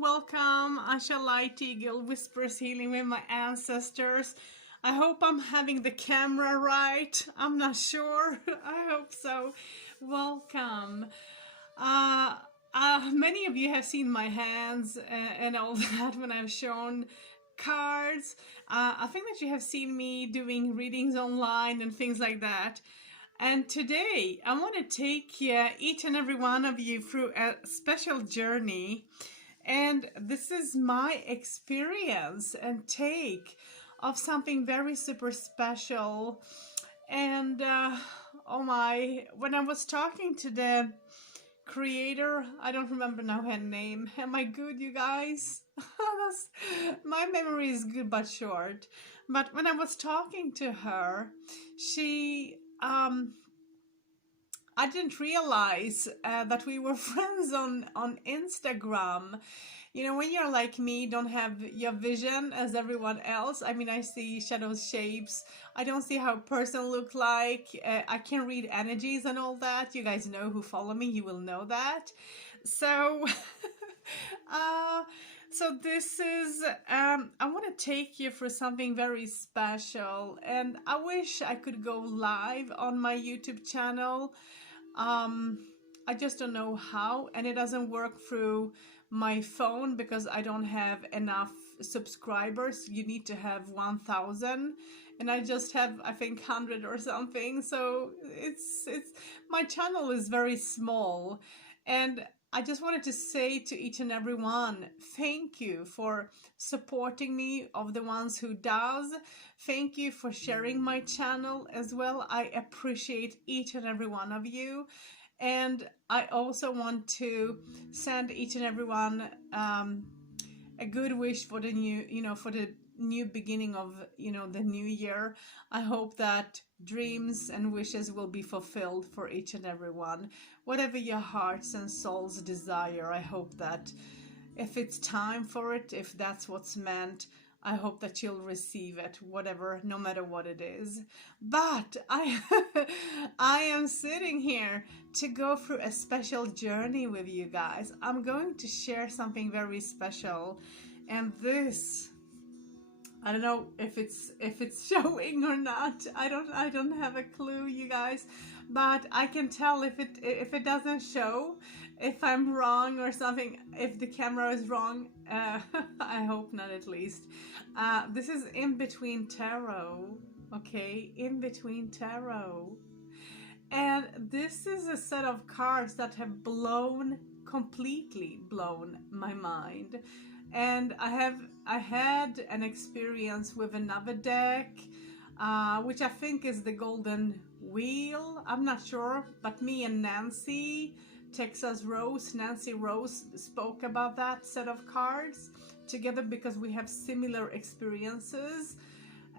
welcome. Asha Light Eagle Whispers Healing with my ancestors. I hope I'm having the camera right. I'm not sure. I hope so. Welcome. Uh, Many of you have seen my hands and all that when I've shown cards. I think that you have seen me doing readings online and things like that. And today I want to take each and every one of you through a special journey. And this is my experience and take of something very super special. And oh my, when I was talking to the creator, I don't remember now her name. Am I good, you guys? My memory is good but short. But when I was talking to her, she I didn't realize that we were friends on Instagram. You know, when you're like me, don't have your vision as everyone else. I mean, I see shadows, shapes. I don't see how a person look like. I can read energies and all that. You guys know who follow me. You will know that. So, uh, so this is, I want to take you through something very special. And I wish I could go live on my YouTube channel. I just don't know how, and it doesn't work through my phone because I don't have enough subscribers. You need to have 1,000 and I just have, I think, 100 or something. So it's my channel is very small, and I just wanted to say to each and every one, thank you for supporting me, of the ones who does. Thank you for sharing my channel as well. I appreciate each and every one of you. And I also want to send each and every one a good wish for the new, for the new beginning of, the new year. I hope that dreams and wishes will be fulfilled for each and every one. Whatever your hearts and souls desire, I hope that if it's time for it, if that's what's meant, I hope that you'll receive it, whatever, no matter what it is. But I am sitting here to go through a special journey with you guys. I'm going to share something very special, and this, I don't know if it's showing or not. I don't have a clue, you guys, but I can tell if it doesn't show, if I'm wrong or something, if the camera is wrong. I hope not, at least. This is In Between Tarot, okay? In Between Tarot. And this is a set of cards that have completely blown my mind. And I had an experience with another deck, which I think is the Golden Wheel. I'm not sure, but me and Nancy Nancy Rose spoke about that set of cards together because we have similar experiences.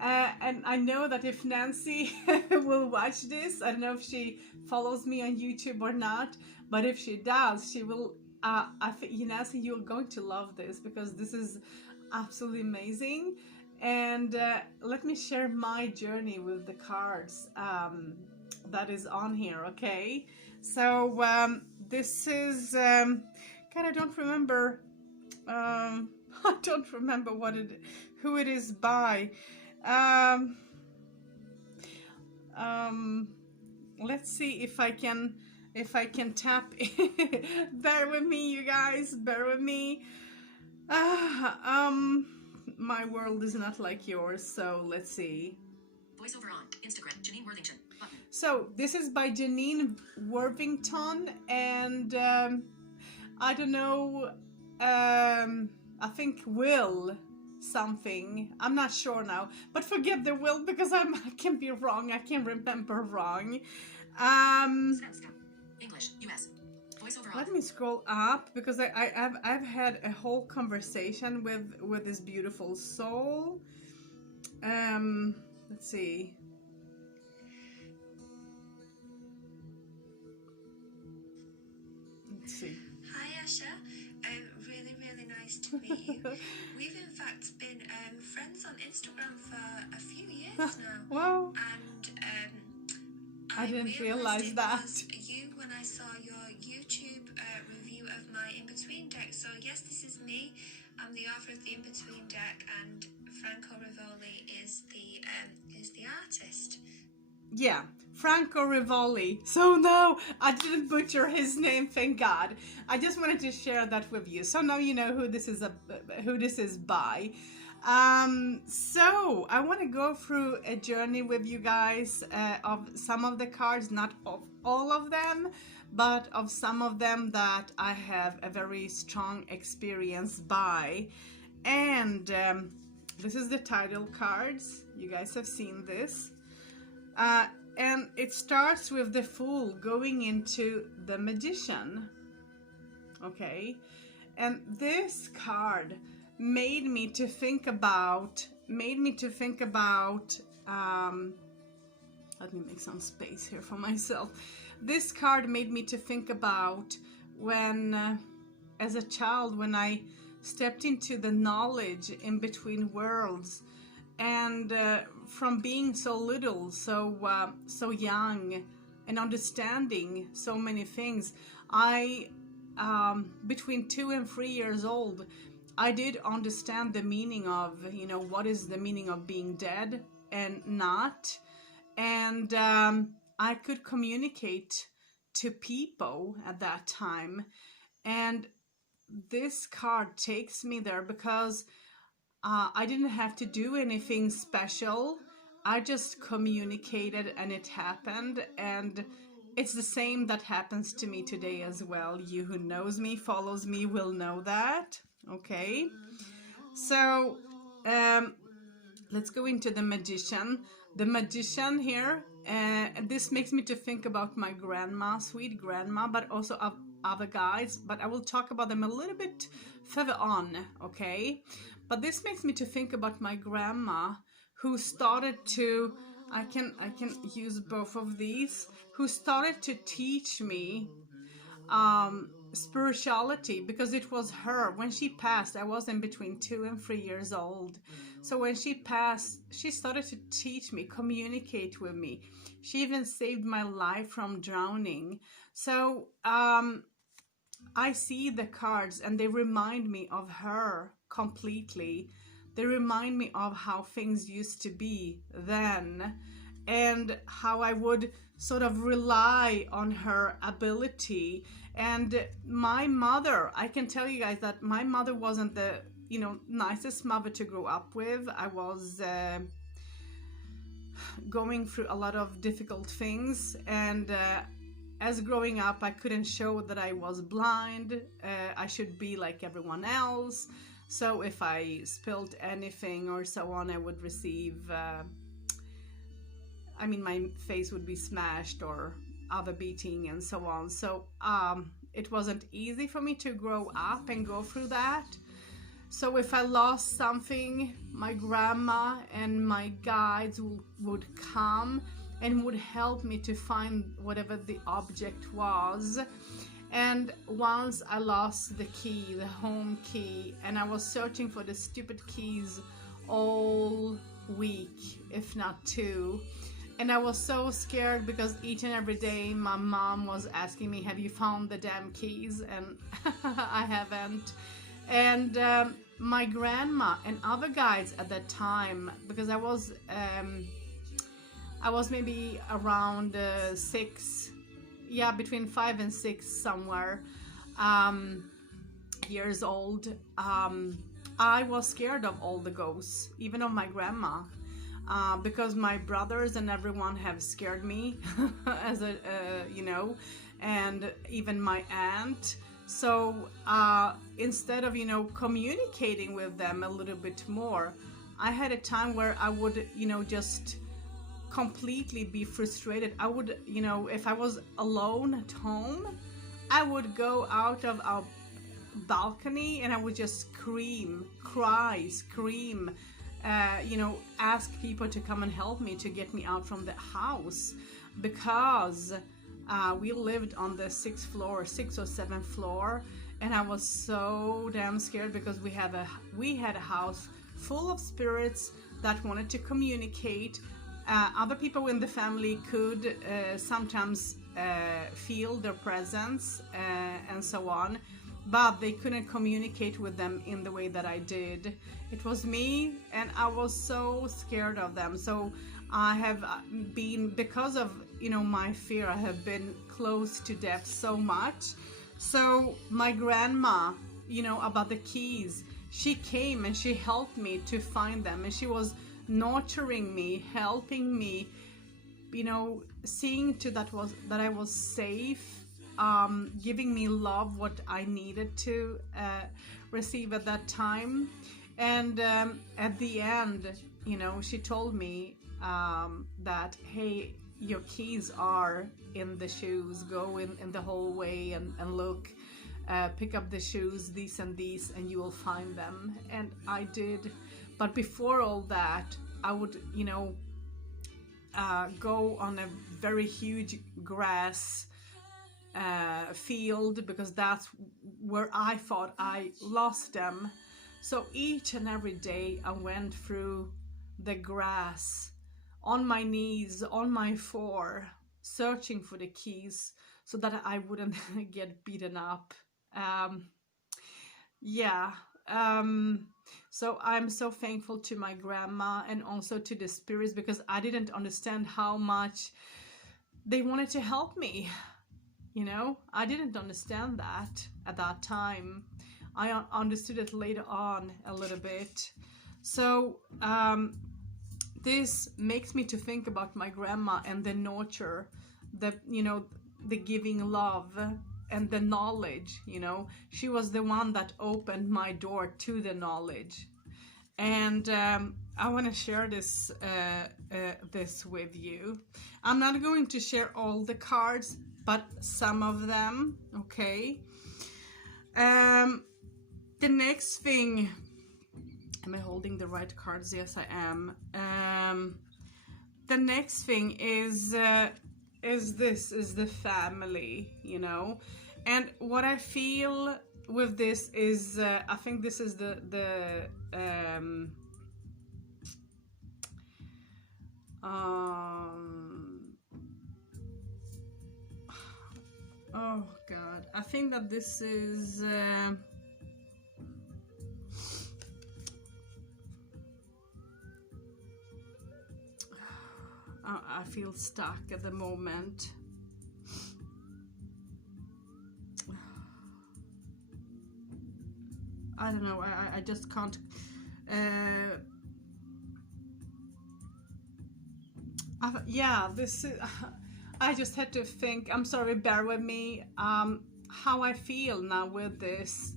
And I know that if Nancy will watch this, I don't know if she follows me on YouTube or not, but if she does, she will. I think, Nancy, you're going to love this because this is absolutely amazing. And let me share my journey with the cards that is on here, okay? So this is God, I don't remember. I don't remember who it is by. Let's see if I can tap. Bear with me, you guys, bear with me. My world is not like yours, so let's see. Voiceover on Instagram, Janine Worthington. Button. So this is by Janine Worthington, and I don't know, I think Will something, I'm not sure now, but forget the Will because I can be wrong, I can remember wrong. Svenska. English, US. Voiceover on. Let me scroll up because I've had a whole conversation with this beautiful soul. Let's see. Let's see. Hi Asha, really nice to meet you. We've in fact been friends on Instagram for a few years now. Wow. And I didn't realize it that. was you when I saw your YouTube review of my In Between deck. So yes, this is me. Minerva of the In-Between deck, and Franco Rivoli is the artist. Yeah, Franco Rivoli. So now I didn't butcher his name, thank God. I just wanted to share that with you. So now you know who this is by. So I want to go through a journey with you guys of some of the cards, not of all of them, but of some of them that I have a very strong experience by. And this is the title cards. You guys have seen this. And it starts with the Fool going into the Magician. Okay, and this card made me to think about let me make some space here for myself. This card made me to think about when as a child, when I stepped into the knowledge in between worlds, and from being so little, so young, and understanding so many things, I between 2 and 3 years old, I did understand the meaning of, what is the meaning of being dead and not. And I could communicate to people at that time. And this card takes me there because I didn't have to do anything special. I just communicated and it happened. And it's the same that happens to me today as well. You who knows me, follows me, will know that. Okay, so let's go into the Magician. The Magician here, this makes me to think about my grandma, sweet grandma, but also of other guys, but I will talk about them a little bit further on, okay? But this makes me to think about my grandma, who started to, I can use both of these, who started to teach me spirituality, because it was her. When she passed, I was in between 2 and 3 years old. So when she passed, she started to teach me, communicate with me. She even saved my life from drowning. So I see the cards and they remind me of her completely. They remind me of how things used to be then, and how I would sort of rely on her ability. And my mother, I can tell you guys that my mother wasn't the nicest mother to grow up with. I was going through a lot of difficult things, and as growing up, I couldn't show that I was blind. I should be like everyone else. So if I spilled anything or so on, I would receive my face would be smashed or other beating and so on. So it wasn't easy for me to grow up and go through that. So if I lost something, my grandma and my guides would come and would help me to find whatever the object was. And once I lost the key, the home key, and I was searching for the stupid keys all week, if not 2. And I was so scared because each and every day my mom was asking me, have you found the damn keys? And I haven't. And my grandma and other guides at that time, because I was maybe around 6, between 5 and 6 somewhere, years old. I was scared of all the ghosts, even of my grandma. Because my brothers and everyone have scared me as a, and even my aunt. So instead of, communicating with them a little bit more, I had a time where I would, just completely be frustrated. I would, if I was alone at home, I would go out of our balcony and I would just scream, ask people to come and help me to get me out from the house, because we lived on the 6th floor, 6th or 7th floor, and I was so damn scared because we had a house full of spirits that wanted to communicate. Other people in the family could sometimes feel their presence and so on. but they couldn't communicate with them in the way that I did. It was me, and I was so scared of them. So I have been, because of, you know, my fear, I have been close to death so much. So my grandma, you know, about the keys, she came and she helped me to find them, and she was nurturing me, helping me, you know, seeing to that I was safe, giving me love, what I needed to receive at that time. And at the end, you know, she told me that, hey, your keys are in the shoes, go in the hallway and look, pick up the shoes, these and these, and you will find them. And I did. But before all that, I would, you know, go on a very huge grass field, because that's where I thought I lost them. So each and every day I went through the grass on my knees, on my floor, searching for the keys so that I wouldn't get beaten up. So I'm so thankful to my grandma and also to the spirits, because I didn't understand how much they wanted to help me. You know, I didn't understand that at that time. I understood it later on a little bit. So this makes me to think about my grandma and the nurture, the, you know, the giving love and the knowledge. You know, she was the one that opened my door to the knowledge. And I want to share this this with you. I'm not going to share all the cards, but some of them, okay? The next thing, am I holding the right cards? Yes, I am. The next thing is the family, you know? And what I feel with this is, I think this is oh God, I think that this is I feel stuck at the moment. I don't know, I just can't this is I just had to think. I'm sorry, bear with me. How I feel now with this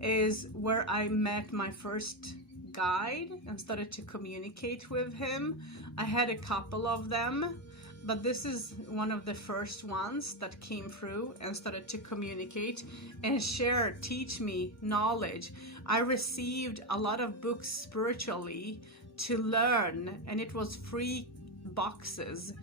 is where I met my first guide and started to communicate with him. I had a couple of them, but this is one of the first ones that came through and started to communicate and share, teach me knowledge. I received a lot of books spiritually to learn, and it was free boxes,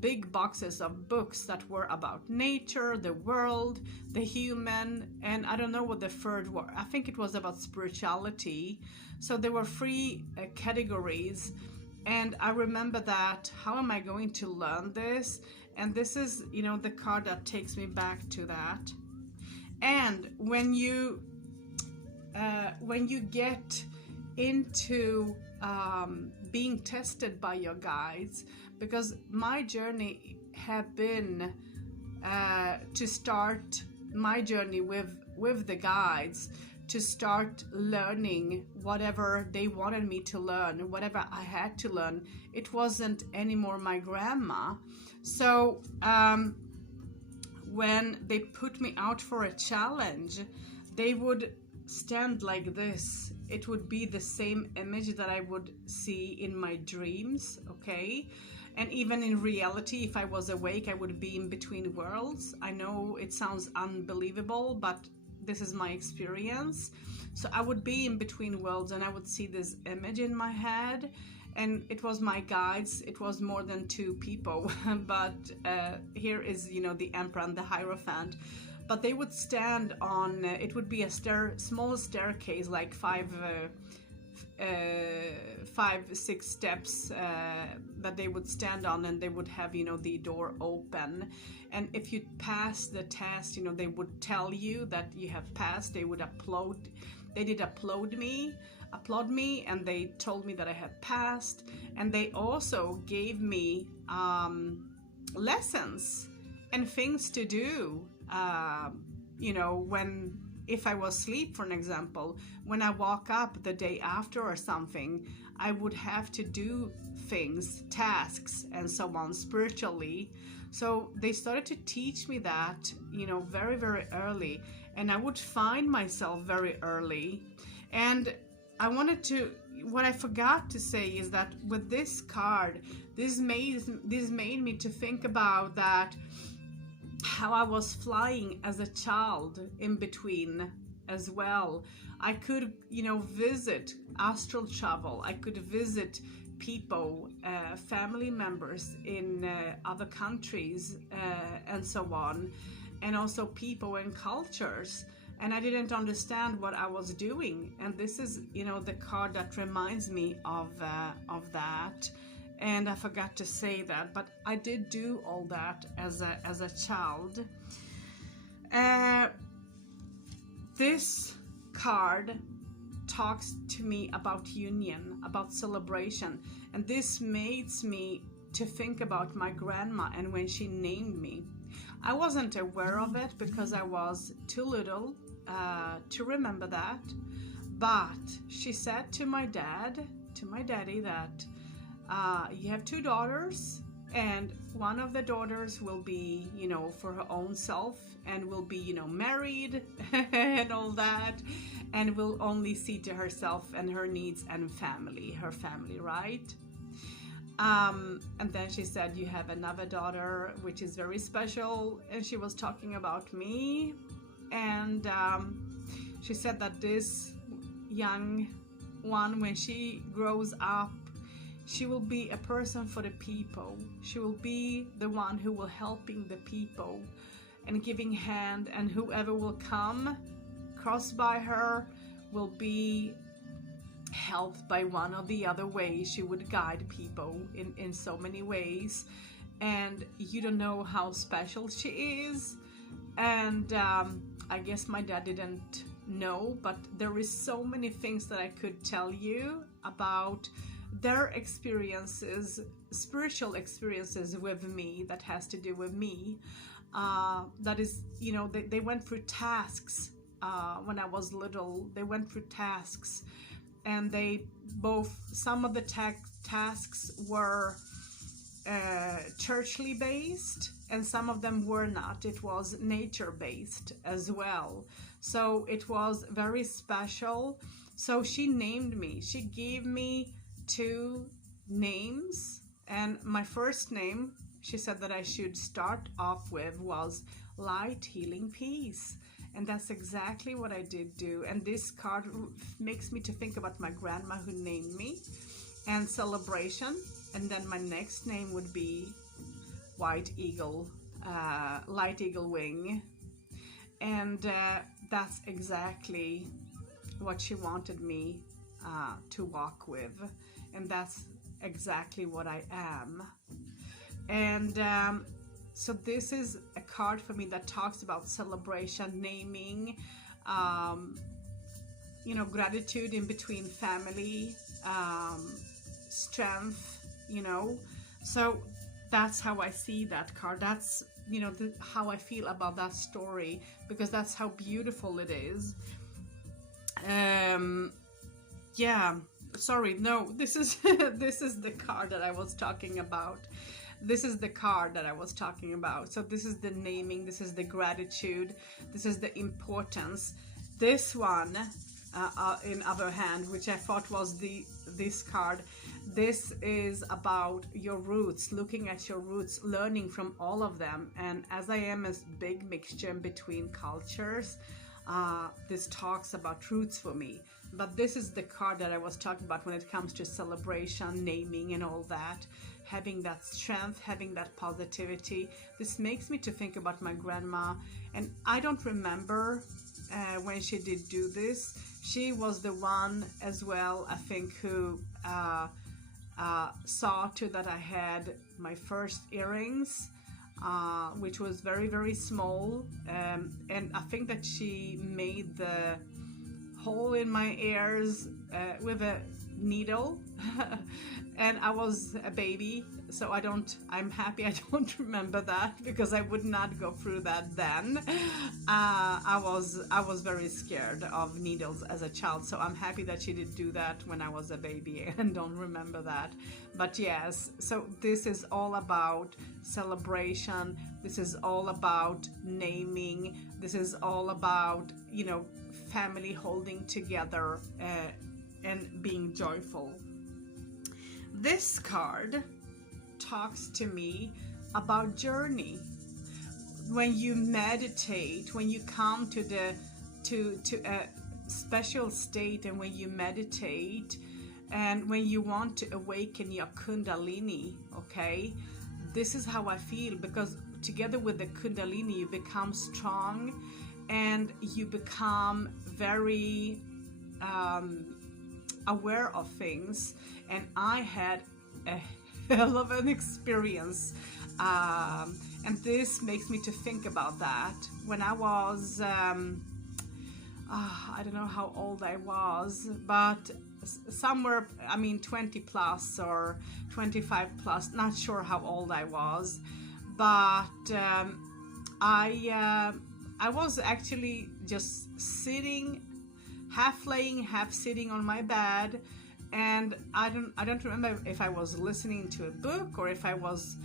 big boxes of books that were about nature, the world, the human, and I don't know what the third were. I think it was about spirituality. So there were free categories. And I remember that, how am I going to learn this? And this is, you know, the card that takes me back to that. And when you get into being tested by your guides, because my journey had been to start my journey with the guides, to start learning whatever they wanted me to learn, whatever I had to learn. It wasn't anymore my grandma. So when they put me out for a challenge, they would stand like this. It would be the same image that I would see in my dreams, okay? And even in reality, if I was awake, I would be in between worlds. I know it sounds unbelievable, but this is my experience. So I would be in between worlds and I would see this image in my head, and it was my guides. It was more than 2 people, but here is, you know, the Emperor and the Hierophant. But they would stand on, it would be a small staircase, like 5-6 steps that they would stand on, and they would have, you know, the door open. And if you pass the test, you know, they would tell you that you have passed. They would applaud. They did applaud me, and they told me that I had passed. And they also gave me lessons and things to do. You know, if I was asleep, for an example, when I woke up the day after or something, I would have to do things, tasks, and so on spiritually. So they started to teach me that, you know, very, very early. And I would find myself very early. And what I forgot to say is that with this card, this made me to think about that, how I was flying as a child in between as well. I could, you know, visit, astral travel. I could visit people, family members in other countries and so on, and also people and cultures. And I didn't understand what I was doing. And this is, you know, the card that reminds me of that. And I forgot to say that, but I did do all that as a child. This card talks to me about union, about celebration, and this makes me to think about my grandma and when she named me. I wasn't aware of it because I was too little to remember that, but she said to my daddy that you have 2 daughters, and one of the daughters will be, you know, for her own self, and will be, you know, married and all that, and will only see to herself and her needs and her family, right? And then she said, you have another daughter, which is very special, and she was talking about me. And she said that this young one, when she grows up, she will be a person for the people. She will be the one who will helping the people and giving hand, and whoever will cross by her will be helped by one or the other way. She would guide people in so many ways, and you don't know how special she is. And I guess my dad didn't know, but there is so many things that I could tell you about their experiences, spiritual experiences with me, that has to do with me. That is, you know, they went through tasks when I was little. They went through tasks, and some of the tasks were churchly based, and some of them were not. It was nature based as well. So it was very special. So she named me. She gave me 2 names, and my first name, she said that I should start off with, was Light, Healing, Peace. And that's exactly what I did do. And this card makes me to think about my grandma who named me, and celebration. And then my next name would be White Eagle, Light Eagle Wing. And that's exactly what she wanted me to walk with. And that's exactly what I am. And so this is a card for me that talks about celebration, naming, you know, gratitude in between family, strength, you know. So that's how I see that card. That's, you know, how I feel about that story, because that's how beautiful it is. Yeah, sorry, no, this is this is the card that I was talking about. This is the card that I was talking about. So this is the naming, this is the gratitude, this is the importance. This one, in other hand, which I thought was this card, this is about your roots, looking at your roots, learning from all of them. And as I am a big mixture in between cultures, this talks about roots for me. But this is the card that I was talking about when it comes to celebration, naming, and all that. Having that strength, having that positivity. This makes me to think about my grandma. And I don't remember when she did do this. She was the one as well, I think, who saw to that I had my first earrings, which was very, very small. And I think that she made the hole in my ears with a needle. And I was a baby, so I'm happy I don't remember that, because I would not go through that then. I was very scared of needles as a child, so I'm happy that she did do that when I was a baby and don't remember that. But yes, so this is all about celebration. This is all about naming. This is all about, family holding together and being joyful. This card talks to me about journey. When you meditate, when you come to a special state, and when you meditate, and when you want to awaken your Kundalini, okay, this is how I feel, because together with the Kundalini you become strong and you become very aware of things. And I had a hell of an experience, and this makes me to think about that. When I was I don't know how old I was, but somewhere, 20 plus or 25 plus, not sure how old I was, but I was actually just sitting, half laying, half sitting on my bed, and I don't remember if I was listening to a book or if I was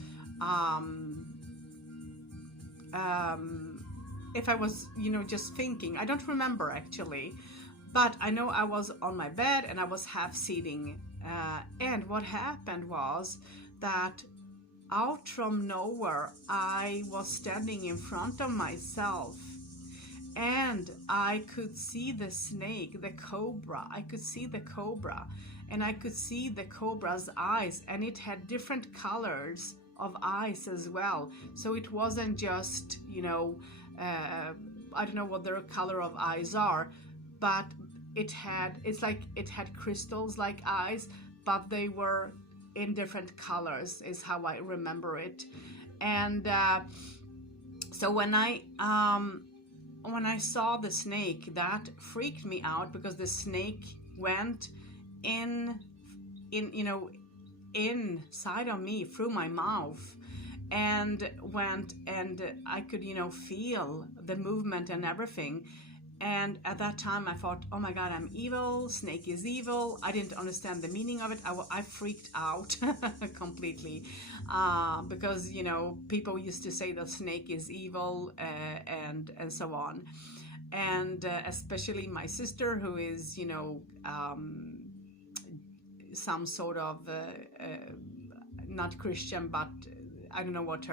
just thinking. I don't remember actually, but I know I was on my bed and I was half sitting, and what happened was that out from nowhere I was standing in front of myself, and I could see the snake, the cobra. I could see the cobra, and I could see the cobra's eyes, and it had different colors of eyes as well. So it wasn't just, I don't know what their color of eyes are, but it's like it had crystals like eyes, but they were in different colors, is how I remember it. And so when I saw the snake, that freaked me out, because the snake went inside of me through my mouth, and I could feel the movement and everything. And at that time I thought, oh my god, I'm evil, snake is evil. I didn't understand the meaning of it. I freaked out completely, because people used to say that snake is evil, and so on. And especially my sister, who is some sort of not Christian, but I don't know what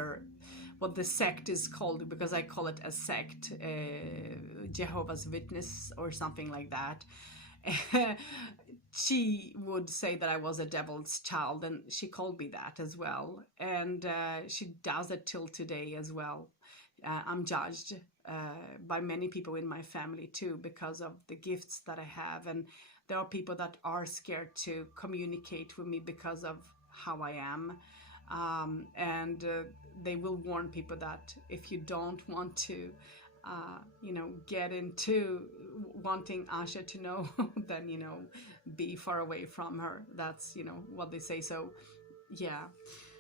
the sect is called, because I call it a sect, Jehovah's Witness or something like that. She would say that I was a devil's child, and she called me that as well, and she does it till today as well. I'm judged by many people in my family too, because of the gifts that I have, and there are people that are scared to communicate with me because of how I am. And they will warn people that if you don't want to, get into wanting Asha to know, then, be far away from her. That's, what they say. So, yeah.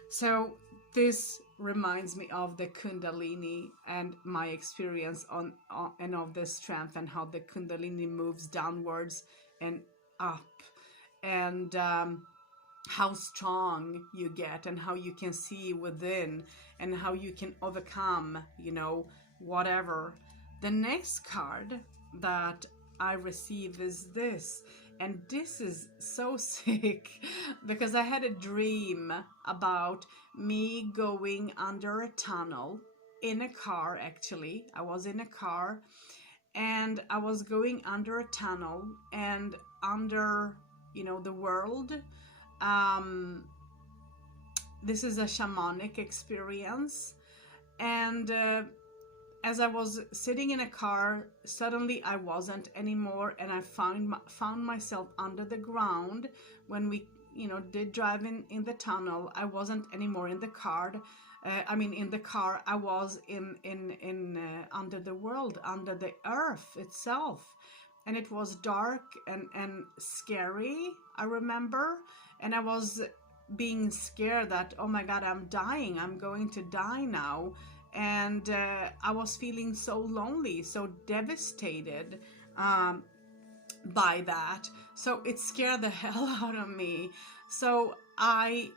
So this reminds me of the Kundalini and my experience and of the strength, and how the Kundalini moves downwards and up, and how strong you get, and how you can see within, and how you can overcome, whatever. The next card that I receive is this, and this is so sick, because I had a dream about me going under a tunnel in a car. Actually, I was in a car, and I was going under a tunnel, and under the world. This is a shamanic experience, and as I was sitting in a car, suddenly I wasn't anymore, and I found myself under the ground. When we, did drive in the tunnel, I wasn't anymore in the car. In the car, I was in under the world, under the earth itself, and it was dark and scary. I remember, and I was being scared that, oh my God, I'm dying. I'm going to die now. And I was feeling so lonely, so devastated by that. So it scared the hell out of me. So I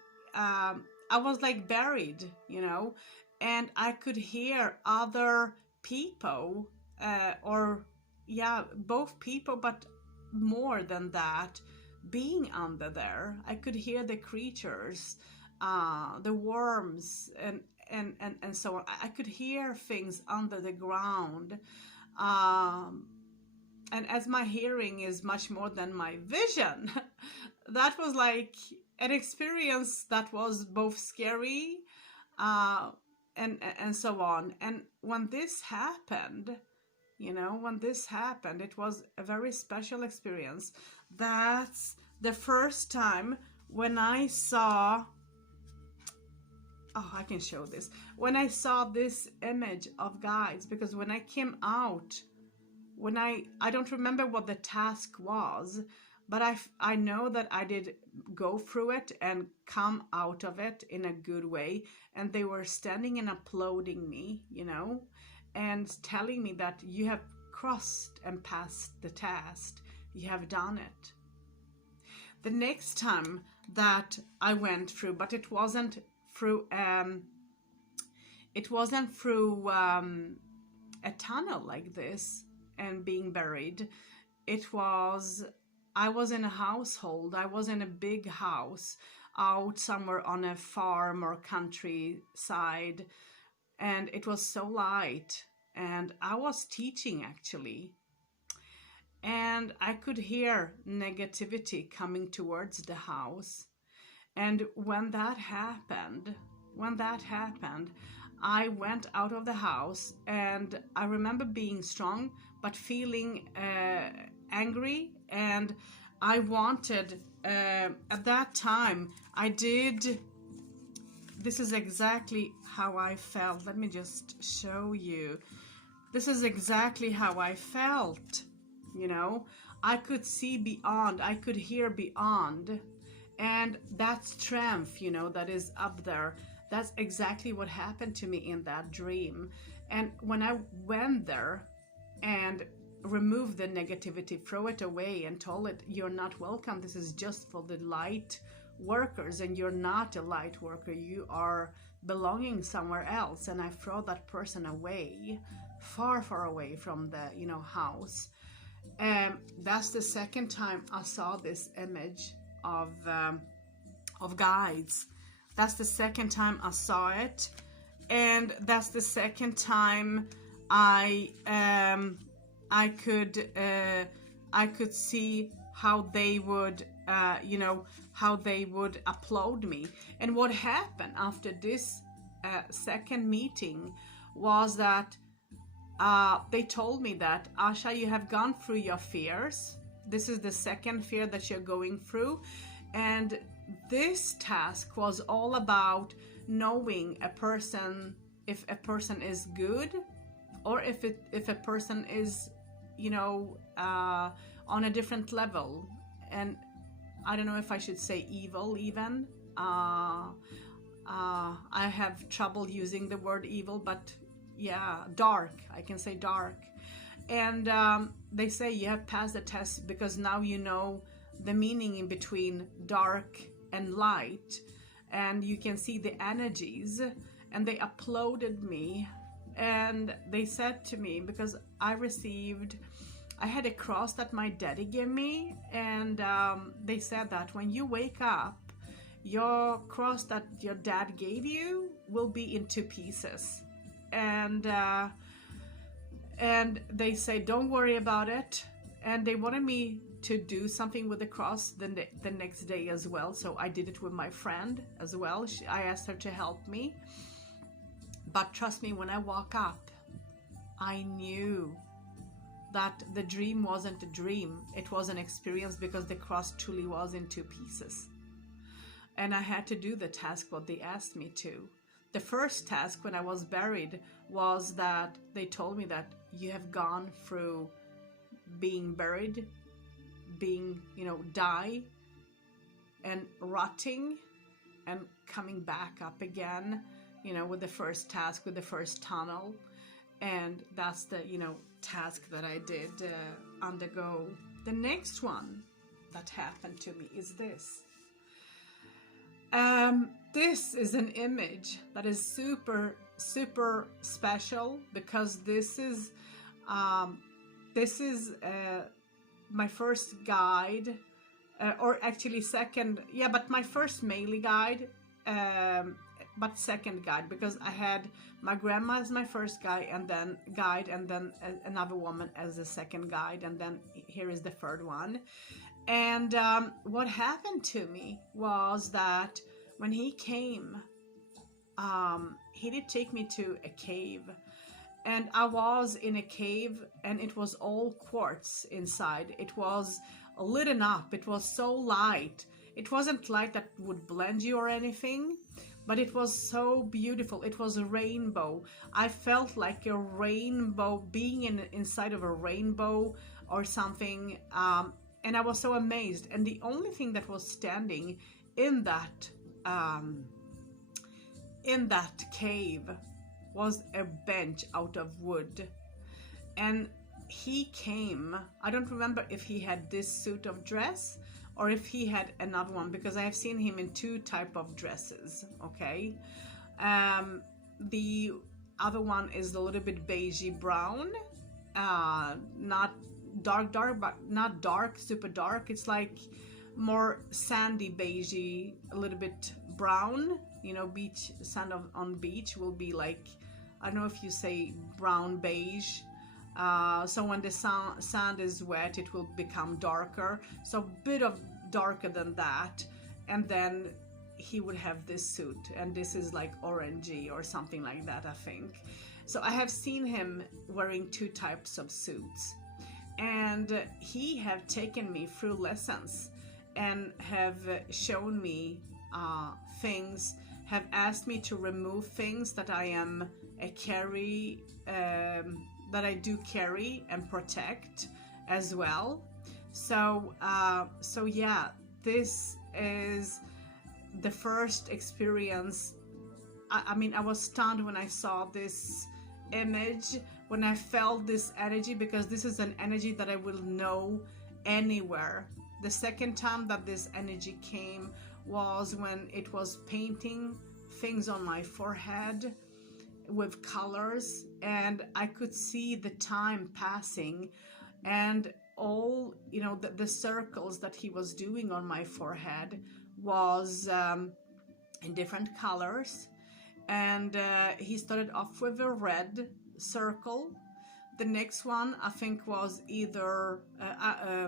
was like buried, and I could hear other people, both people, but more than that, being under there. I could hear the creatures, the worms, and so on. I could hear things under the ground. And as my hearing is much more than my vision, that was like an experience that was both scary and so on. And when this happened, it was a very special experience. That's the first time when I saw, I can show this, when I saw this image of guides, because when I came out, I don't remember what the task was, but I know that I did go through it and come out of it in a good way. And they were standing and applauding me, and telling me that you have crossed and passed the test. You have done it. The next time that I went through, but it wasn't through a tunnel like this and being buried. I was in a household. I was in a big house out somewhere on a farm or countryside, and it was so light, and I was teaching actually, and I could hear negativity coming towards the house. And when that happened, I went out of the house, and I remember being strong but feeling angry, and I wanted, at that time, this is exactly how I felt. Let me just show you. This is exactly how I felt, I could see beyond, I could hear beyond, and that strength, that is up there. That's exactly what happened to me in that dream. And when I went there and removed the negativity, throw it away, and told it, you're not welcome. This is just for the light workers, and you're not a light worker. You are belonging somewhere else. And I throw that person away, far, far away from the, house. That's the second time I saw this image of guides. That's the second time I saw it, and that's the second time I could see how they would applaud me. And what happened after this second meeting was that they told me that, Asha, you have gone through your fears. This is the second fear that you're going through, and this task was all about knowing a person, if a person is good, or if a person is, on a different level. And I don't know if I should say evil even. I have trouble using the word evil, but yeah, dark. I can say dark. And they say you have passed the test because now you know the meaning in between dark and light, and you can see the energies. And they applauded me, and they said to me, because I had a cross that my daddy gave me, and they said that when you wake up, your cross that your dad gave you will be in 2 pieces. And they say, don't worry about it. And they wanted me to do something with the cross the next day as well. So I did it with my friend as well. I asked her to help me. But trust me, when I woke up, I knew that the dream wasn't a dream, it was an experience, because the cross truly was in two pieces. And I had to do the task what they asked me to. The first task when I was buried was that they told me that you have gone through being buried, being, die and rotting and coming back up again, with the first task, with the first tunnel. And that's the, task that I did undergo. The next one that happened to me is this. This is an image that is super, super special, because this is my first guide, or actually second, but my first male guide, but second guide, because I had my grandma as my first guide, and then another woman as the second guide, and then here is the third one. And what happened to me was that when he came, he did take me to a cave. And I was in a cave, and it was all quartz inside. It was lit up. It was so light. It wasn't light that would blend you or anything, but it was so beautiful. It was a rainbow. I felt like a rainbow, being inside of a rainbow or something. And I was so amazed. And the only thing that was standing in that cave was a bench out of wood. And he came, I don't remember if he had this suit of dress or if he had another one, because I have seen him in two type of dresses, okay? The other one is a little bit beigey brown, not dark, but not dark, super dark. It's like more sandy beigey, a little bit brown, beach, sand on beach will be like, I don't know if you say brown beige. So when the sand is wet, it will become darker. So a bit of darker than that. And then he would have this suit, and this is like orangey or something like that, I think. So I have seen him wearing two types of suits. And he have taken me through lessons and have shown me things, have asked me to remove things that I am that I do carry and protect as well. So yeah, this is the first experience. I mean, I was stunned when I saw this image, when I felt this energy, because this is an energy that I will know anywhere. The second time that this energy came was when it was painting things on my forehead with colors, and I could see the time passing, and all, the circles that he was doing on my forehead was in different colors. And he started off with a red circle. The next one, I think, was either I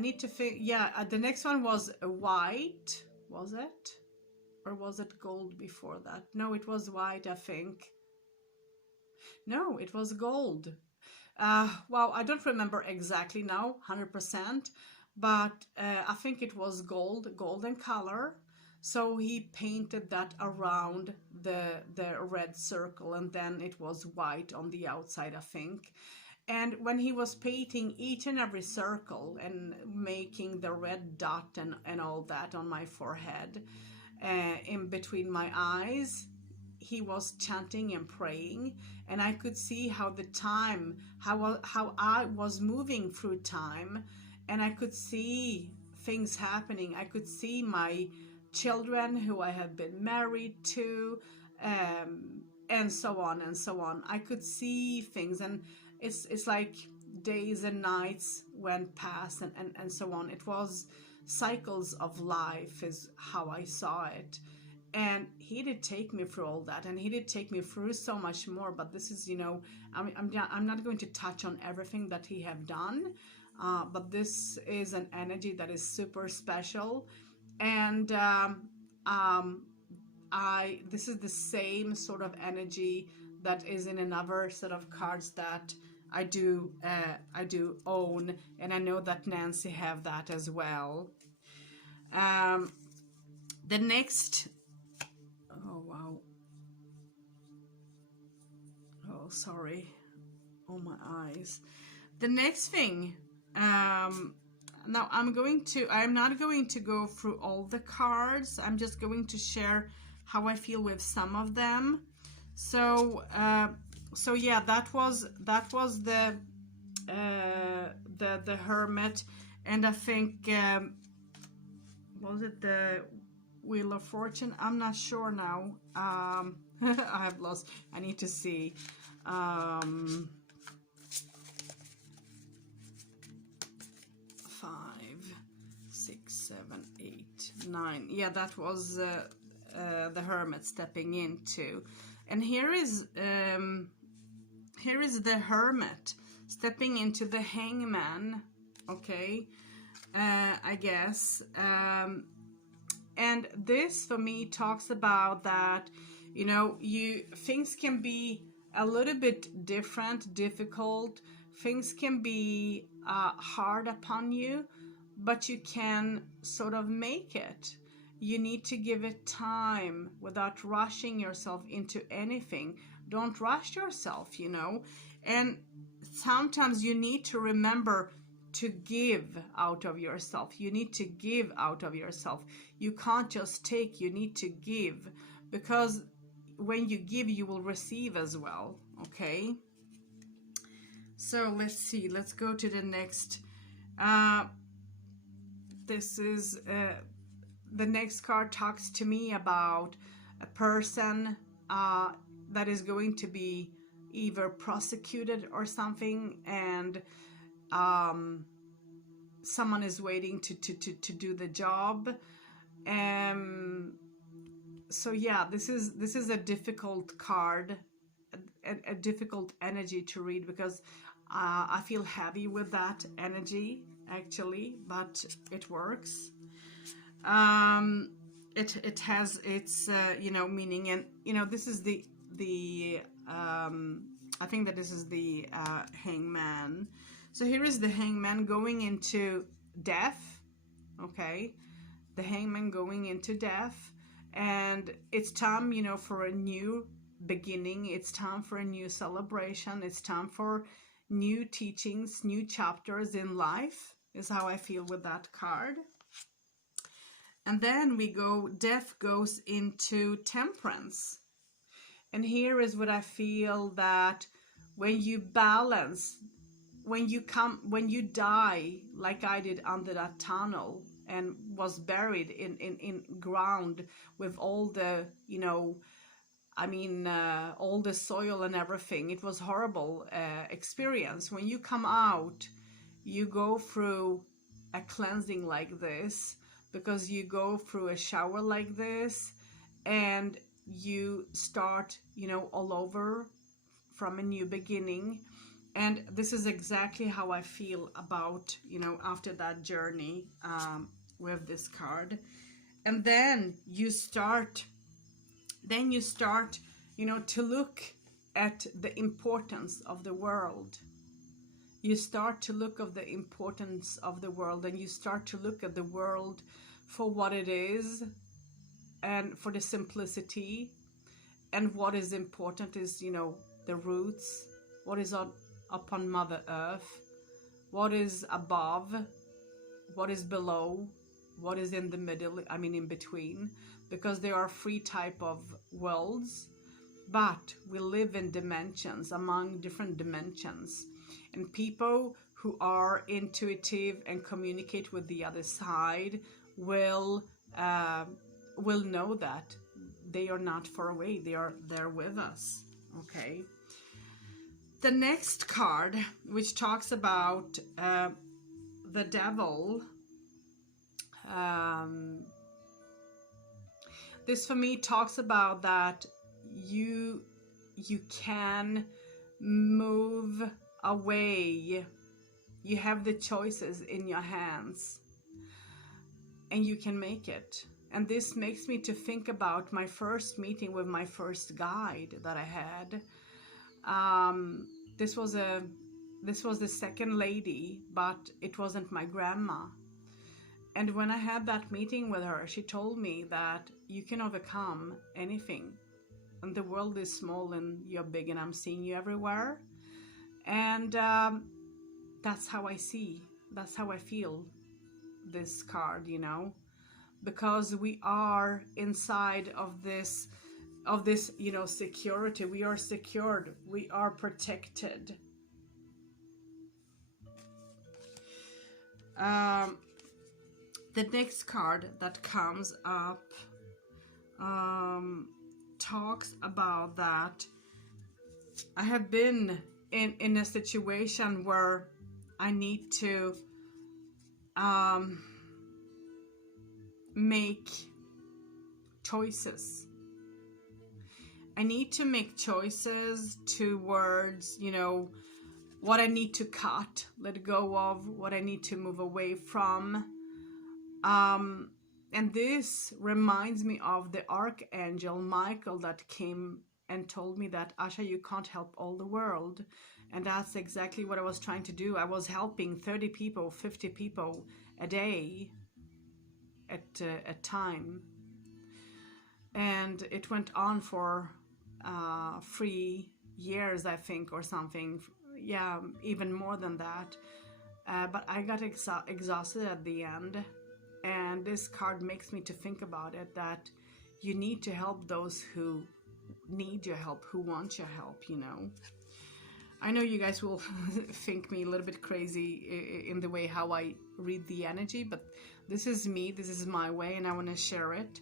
need to think. The next one was a white. Was it? Or was it gold before that? No, it was white, I think. No, it was gold. Wow, I don't remember exactly now, 100%. But I think it was golden color. So he painted that around the red circle, and then it was white on the outside, I think. And when he was painting each and every circle and making the red dot and all that on my forehead, in between my eyes, he was chanting and praying, and I could see how the time, how I was moving through time, and I could see things happening. I could see my children who I have been married to, and so on and so on. I could see things, and it's like days and nights went past, and so on. It was cycles of life is how I saw it. And he did take me through all that, and he did take me through so much more. But this is, I'm not going to touch on everything that he have done, but this is an energy that is super special. And this is the same sort of energy that is in another set of cards that I do own, and I know that Nancy have that as well. The next, oh wow, oh sorry, oh my eyes. The next thing, now I'm not going to go through all the cards. I'm just going to share how I feel with some of them. So so yeah, that was the Hermit, and I think was it the Wheel of Fortune? I'm not sure now. I have lost. I need to see. 5, 6, 7, 8, 9. Yeah, that was the Hermit stepping into, and here is the Hermit stepping into the Hangman. Okay, I guess. And this for me talks about that, you know, things can be a little bit different, difficult. Things can be hard upon you, but you can sort of make it. You need to give it time without rushing yourself into anything. Don't rush yourself, you know. And sometimes you need to remember to give out of yourself. You need to give out of yourself. You can't just take, you need to give, because when you give, you will receive as well. Okay, so let's see, let's go to the next. This is the next card talks to me about a person that is going to be either prosecuted or something, and someone is waiting to do the job. So yeah, this is a difficult card, a difficult energy to read, because I feel heavy with that energy actually, but it works. It has its you know, meaning, and you know, this is the I think that this is the Hangman. So here is the Hangman going into death. Okay, the Hangman going into death, and it's time, you know, for a new beginning. It's time for a new celebration. It's time for new teachings, new chapters in life, is how I feel with that card. And then we go, death goes into Temperance. And here is what I feel, that when you balance, when you die, like I did under that tunnel and was buried in ground with all the, you know, I mean, all the soil and everything. It was horrible experience. When you come out, you go through a cleansing like this, because you go through a shower like this, and you start, you know, all over from a new beginning. And this is exactly how I feel about, you know, after that journey with this card. And then you start, you know, to look at the importance of the world. You start to look at the importance of the world, and you start to look at the world for what it is, and for the simplicity. And what is important is, you know, the roots, what is upon Mother Earth, what is above, what is below, what is in the middle, I mean in between, because there are 3 type of worlds, but we live in dimensions, among different dimensions. And people who are intuitive and communicate with the other side will know that they are not far away, they are there with us. Okay, the next card, which talks about the devil, this for me talks about that you can move away. You have the choices in your hands, and you can make it. And this makes me to think about my first meeting with my first guide that I had. This was the second lady, but it wasn't my grandma. And when I had that meeting with her, she told me that you can overcome anything. And the world is small and you're big, and I'm seeing you everywhere. And that's how I see, that's how I feel this card, you know, because we are inside of this, you know, security. We are secured, we are protected. The next card that comes up talks about that I have been in a situation where I need to make choices. I need to make choices towards, you know, what I need to cut, let go of, what I need to move away from. And this reminds me of the Archangel Michael that came and told me that, Asha, you can't help all the world. And that's exactly what I was trying to do. I was helping 30 people, 50 people a day at a time. And it went on for 3 years, I think, or something. Yeah, even more than that. But I got exhausted at the end. And this card makes me to think about it, that you need to help those who need your help, who want your help, you know. I know you guys will think me a little bit crazy in the way how I read the energy, but this is me, this is my way, and I want to share it.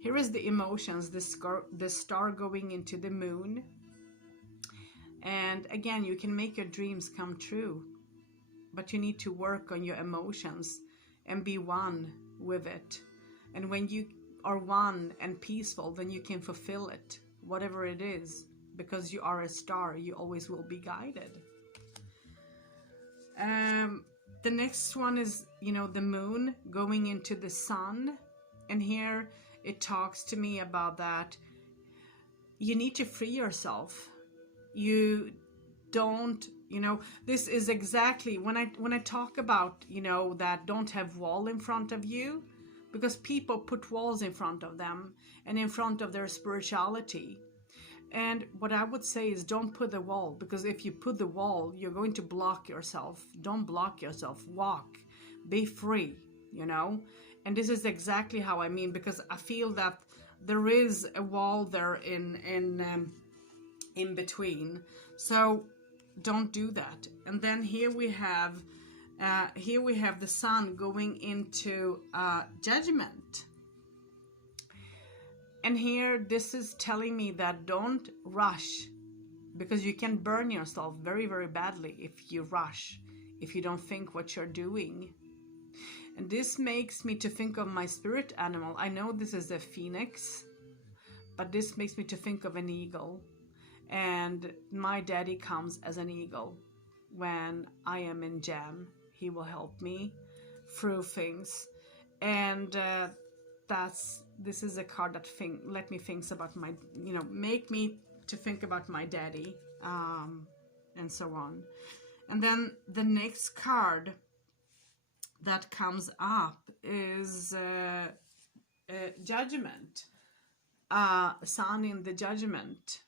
Here is the emotions, the star going into the moon. And again, you can make your dreams come true, but you need to work on your emotions and be one with it. And when you are one and peaceful, then you can fulfill it, whatever it is, because you are a star, you always will be guided. The next one is, you know, the moon going into the sun. And here it talks to me about that you need to free yourself. You don't, you know, this is exactly when I talk about, you know, that don't have wall in front of you, because people put walls in front of them and in front of their spirituality. And what I would say is, don't put the wall, because if you put the wall, you're going to block yourself. Don't block yourself. Walk, be free, you know. And this is exactly how I mean, because I feel that there is a wall there in between. So don't do that. And then here we have the sun going into judgment. And here this is telling me that don't rush, because you can burn yourself very, very badly if you rush, if you don't think what you're doing. And this makes me to think of my spirit animal. I know this is a phoenix, but this makes me to think of an eagle. And my daddy comes as an eagle. When I am in jam, he will help me through things. And this is a card that let me think about my, you know, make me to think about my daddy, and so on. And then the next card that comes up is judgment. Sun in the judgment.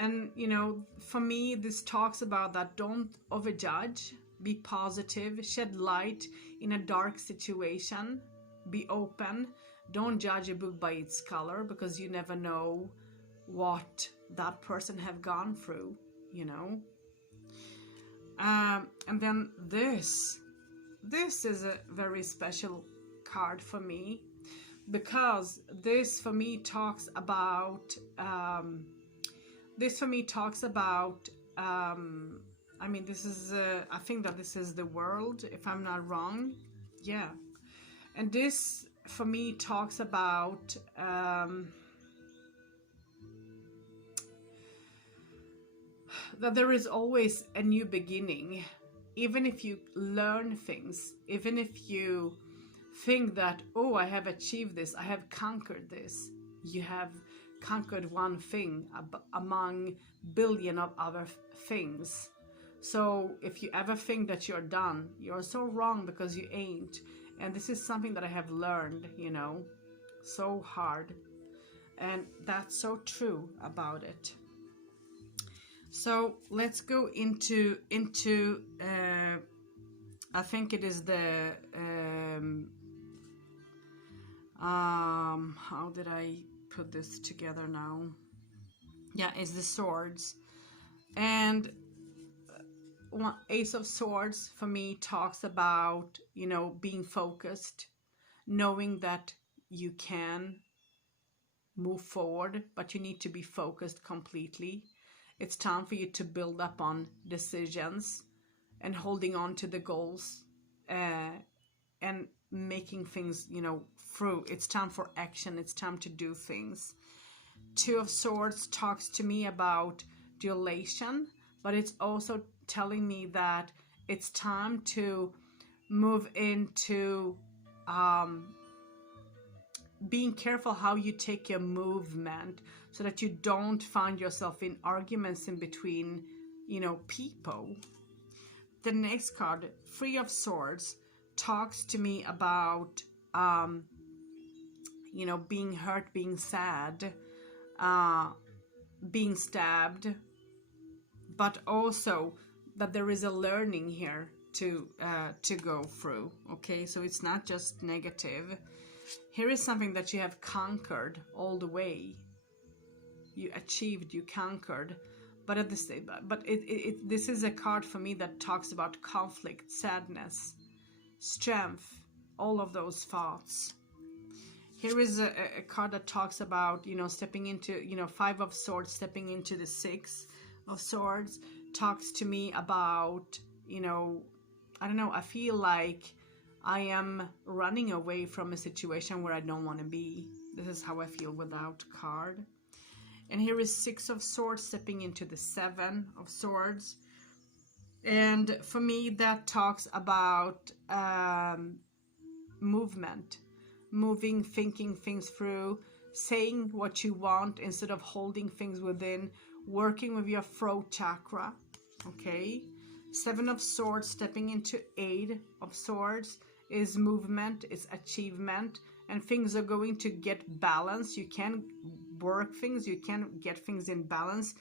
And, you know, for me, this talks about that don't overjudge, be positive, shed light in a dark situation, be open, don't judge a book by its color, because you never know what that person have gone through, you know. And then this is a very special card for me, because this for me talks about I mean, this is I think that this is the world, if I'm not wrong. Yeah. And this for me talks about that there is always a new beginning. Even if you learn things, even if you think that, oh, I have achieved this, I have conquered this, you have conquered one thing among billion of other things. So if you ever think that you're done, you're so wrong, because you ain't. And this is something that I have learned, you know, so hard. And that's so true about it. So let's go into I think it is the how did I put this together now? Yeah, it's the swords. And Ace of Swords for me talks about, you know, being focused, knowing that you can move forward, but you need to be focused completely. It's time for you to build up on decisions and holding on to the goals, and making things, you know, through. It's time for action. It's time to do things. Two of Swords talks to me about duration, but it's also telling me that it's time to move into being careful how you take your movement, so that you don't find yourself in arguments in between, you know, people. The next card, Three of Swords, talks to me about you know, being hurt, being sad, being stabbed, but also that there is a learning here to go through. Okay, so it's not just negative. Here is something that you have conquered all the way. You achieved, you conquered, but at the same, but this is a card for me that talks about conflict, sadness, strength, all of those thoughts. Here is a card that talks about, you know, stepping into, you know, Five of Swords, stepping into the Six of Swords, talks to me about, you know, I don't know, I feel like I am running away from a situation where I don't want to be. This is how I feel without card. And here is Six of Swords stepping into the Seven of Swords. And for me, that talks about movement, moving, thinking things through, saying what you want instead of holding things within, working with your throat chakra. Okay. Seven of Swords stepping into Eight of Swords is movement, it's achievement, and things are going to get balanced. You can work things, you can get things in balance,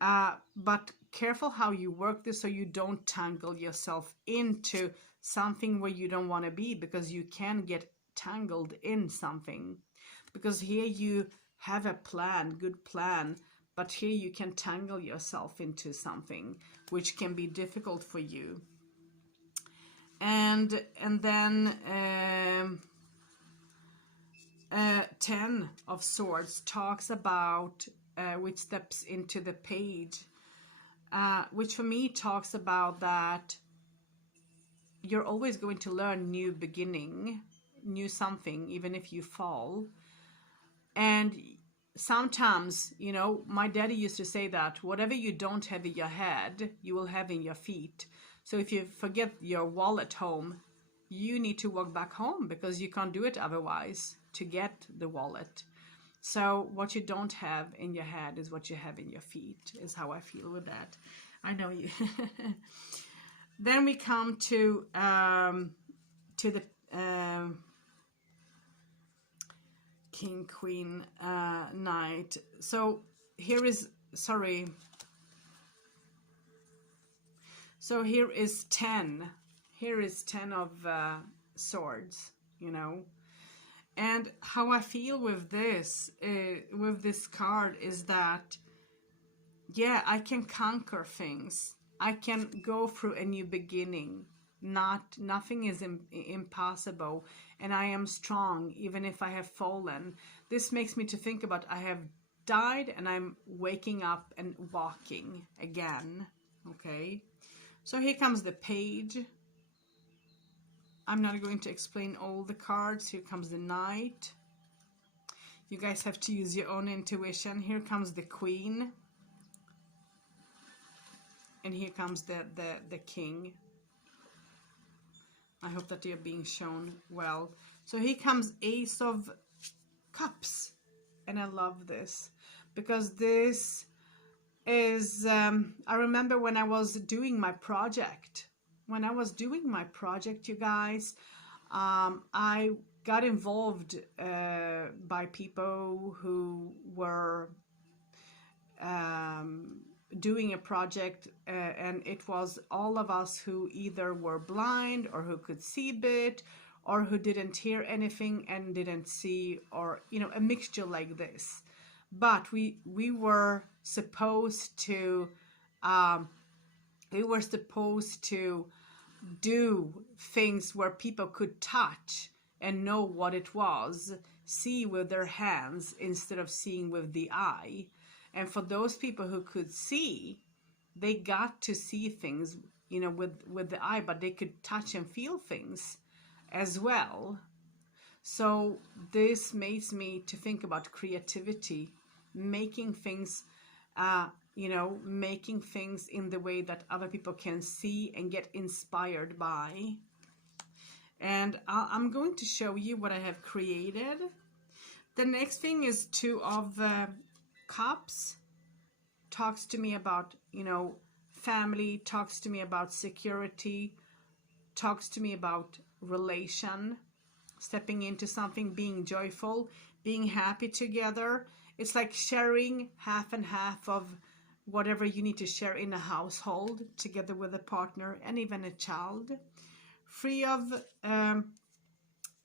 but careful how you work this so you don't tangle yourself into something where you don't want to be, because you can get tangled in something. Because here you have a plan, good plan, but here you can tangle yourself into something which can be difficult for you. And then 10 of Swords talks about which steps into the Page, which for me talks about that you're always going to learn new beginning, new something, even if you fall. And sometimes, you know, my daddy used to say that whatever you don't have in your head, you will have in your feet. So if you forget your wallet home, you need to walk back home, because you can't do it otherwise to get the wallet. So what you don't have in your head is what you have in your feet, is how I feel with that. I know you. Then we come to the King, Queen, Knight. So here is, sorry. So here is 10. Here is 10 of Swords, you know. And how I feel with this card is that, yeah, I can conquer things. I can go through a new beginning. Nothing is impossible, and I am strong even if I have fallen. This makes me to think about I have died and I'm waking up and walking again. Okay, so here comes the Page. I'm not going to explain all the cards. Here comes the Knight. You guys have to use your own intuition. Here comes the Queen. And here comes the King. I hope that you're being shown well. So here comes Ace of Cups. and I love this because this is, I remember when I was doing my project. When I was doing my project, you guys, I got involved by people who were um, doing a project, and it was all of us who either were blind or who could see a bit or who didn't hear anything and didn't see, or a mixture like this. But we were supposed to um, do things where people could touch and know what it was, see with their hands instead of seeing with the eye. And for those people who could see, they got to see things, with the eye, but they could touch and feel things as well. So this makes me to think about creativity, making things, making things in the way that other people can see and get inspired by. And I'm going to show you what I have created. The next thing is Two of Cups. Talks to me about, family, talks to me about security, talks to me about relation, stepping into something, being joyful, being happy together. It's like sharing half and half of whatever you need to share in a household together with a partner and even a child. Three of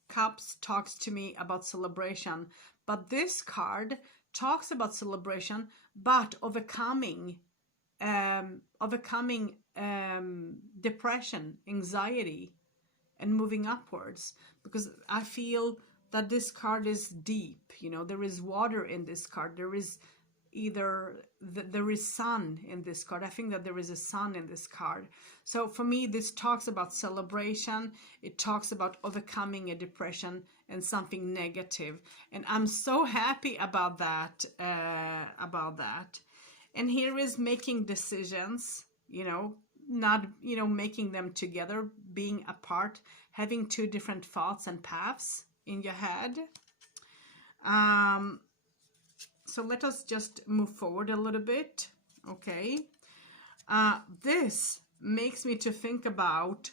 Cups talks to me about celebration, but this card talks about celebration, but overcoming depression, anxiety, and moving upwards, because I feel that this card is deep. There is water in this card. There is there is sun in this card. I think that there is a sun in this card. So for me, this talks about celebration. It talks about overcoming a depression and something negative. And I'm so happy about that, And here is making decisions, not, making them together, being apart, having two different thoughts and paths in your head. So let us just move forward a little bit. Okay. This makes me to think about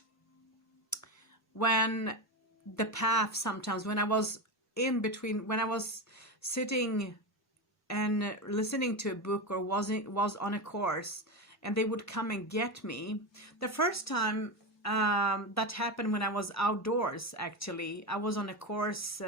when the path, sometimes when I was in between, when I was sitting and listening to a book or was on a course, and they would come and get me. The first time that happened when I was outdoors, actually. I was on a course,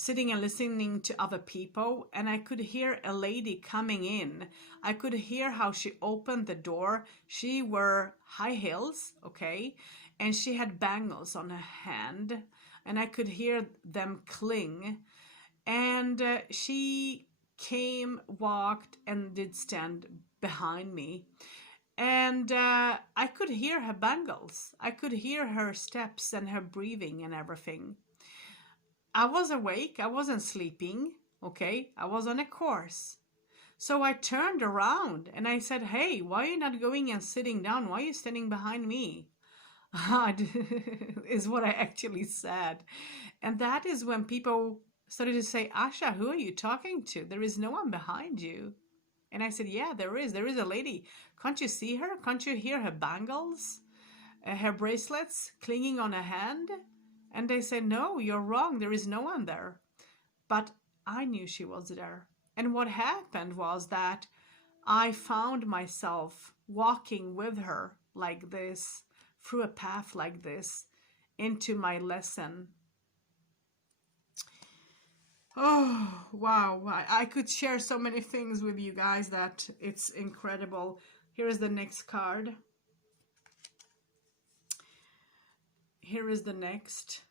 sitting and listening to other people, and I could hear a lady coming in. I could hear how she opened the door. She wore high heels, okay, and she had bangles on her hand, and I could hear them cling. And she came, walked, and did stand behind me. And I could hear her bangles. I could hear her steps and her breathing and everything. I was awake. I wasn't sleeping. Okay. I was on a course. So I turned around and I said, "Hey, why are you not going and sitting down? Why are you standing behind me?" Is what I actually said. And that is when people started to say, "Asha, who are you talking to? There is no one behind you." And I said, "Yeah, there is. There is a lady. Can't you see her? Can't you hear her bangles, her bracelets clinging on her hand?" And they said, "No, you're wrong. There is no one there." But I knew she was there. And what happened was that I found myself walking with her like this, through a path like this, into my lesson. Oh, wow. I could share so many things with you guys that it's incredible. Here is the next card. Here is the next.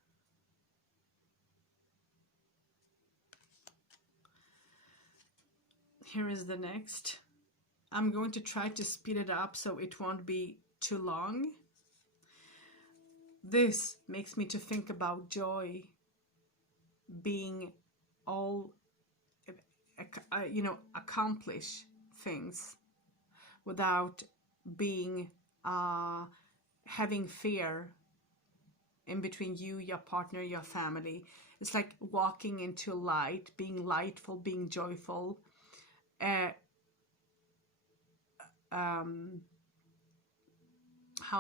Here is the next. I'm going to try to speed it up so it won't be too long. This makes me to think about joy, being all, accomplish things without being, having fear, in between you, your partner, your family. It's like walking into light, being lightful, being joyful. Uh, how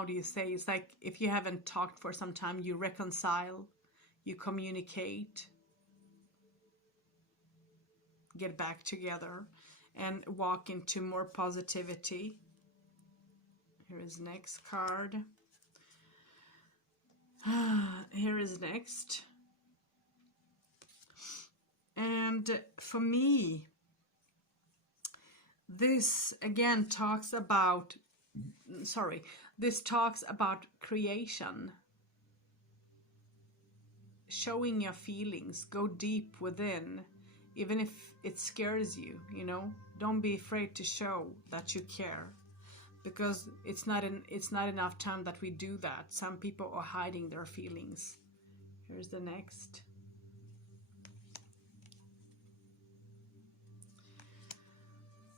do you say? It's like if you haven't talked for some time, you reconcile, you communicate, get back together, and walk into more positivity. Here is next card. Here is next. And for me, this again talks about, this talks about creation. Showing your feelings, go deep within, even if it scares you, you know. Don't be afraid to show that you care, because it's not enough time that we do that. Some people are hiding their feelings. Here's the next.